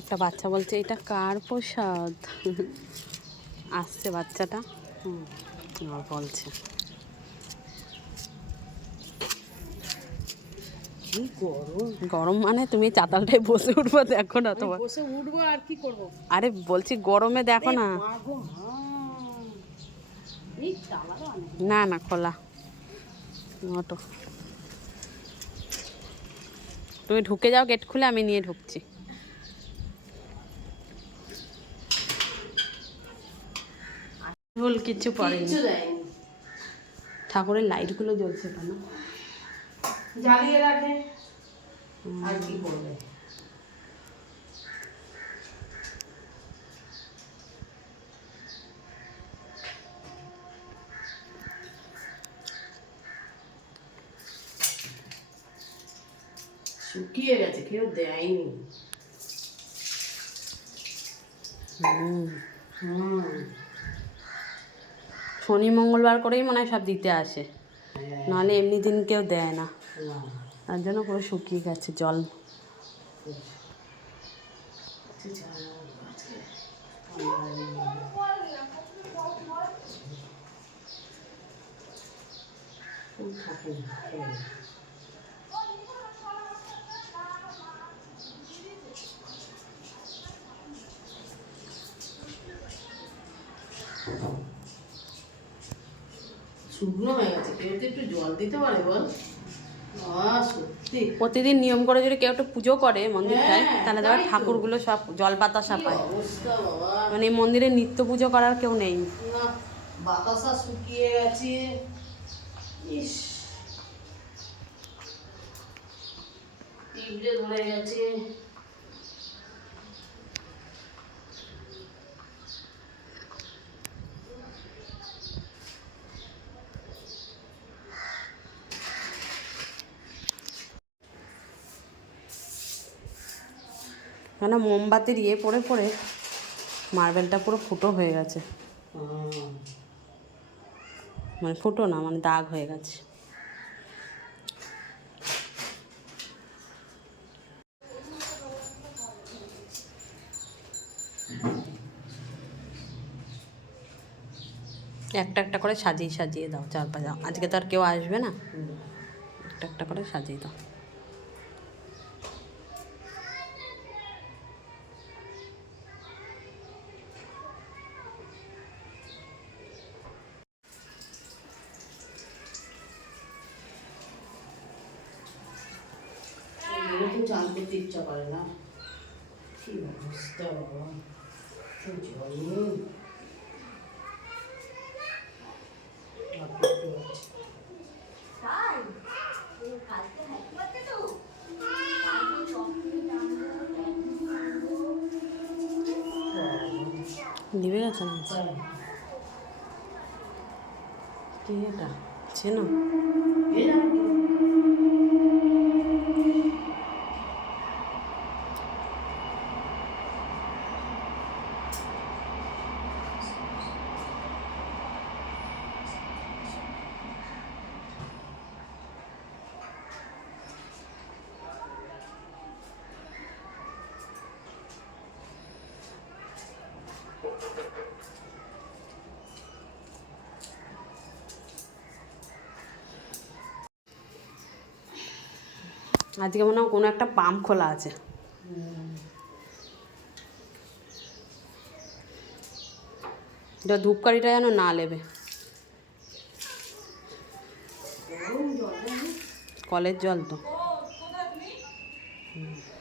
একটা বাচ্চা বলছে এটা কার প্রসাদ? আসছে বাচ্চাটা। হুম বলছে। গরম। মানে তুমি চাতালটায় বসে উঠবো দেখো না তোমার। বসে উঠবো আর কি করব? আরে বলছি গরমে দেখো না। না না খোলা। অটো। তুমি ঢুকে যাও গেট খুলে আমি নিয়ে ঢুকছি। ভুল কিছু পড়েনি। কিচ্ছু দেয়নি। ঠাকুরের লাইটগুলো জ্বলছে কেন? জ্বালিয়ে রাখে। আর কি করবে? শুকিয়ে গেছে কেউ দেয়নি। হুম। হুম। শনি মঙ্গলবার করেই মনে হয় সব দিতে আসে নাহলে এমনি দিন কেউ দেয় না। তার জন্য পুরো শুকিয়ে গেছে জল শুকনো হয়ে গেছে। কেউ তো একটু জল দিতে পারে বল। প্রতিদিন নিয়ম করে যদি কেউ একটু পুজো করে মন্দিরটায় হ্যাঁ, তাহলে দেখো। ঠাকুরগুলো সব জল বাতাসা পায়। মানে এই মন্দিরে নিত্য পুজো করার কেউ নেই। বাতাসা শুকিয়ে গেছে। ইস। ধরে গেছে। কেন মোমবাতির ইয়ে পড়ে পড়ে মার্বেলটা পুরো ফুটো হয়ে গেছে। মানে ফুটো না মানে দাগ হয়ে গেছে। একটা একটা করে সাজিয়ে সাজিয়ে দাও চার পাঁচ আজকে তো আর কেউ আসবে না। একটা একটা করে সাজিয়ে দাও। চান করতে ইচ্ছা করে না। কি অবস্থা বাবা? জল দেখতে গেছে না। কি এটা? চেনো? আজকে মনে হয় কোনো একটা পাম্প খোলা আছে। এটা ধূপকাঠিটা যেন না নেবে? কলের জল তো। ও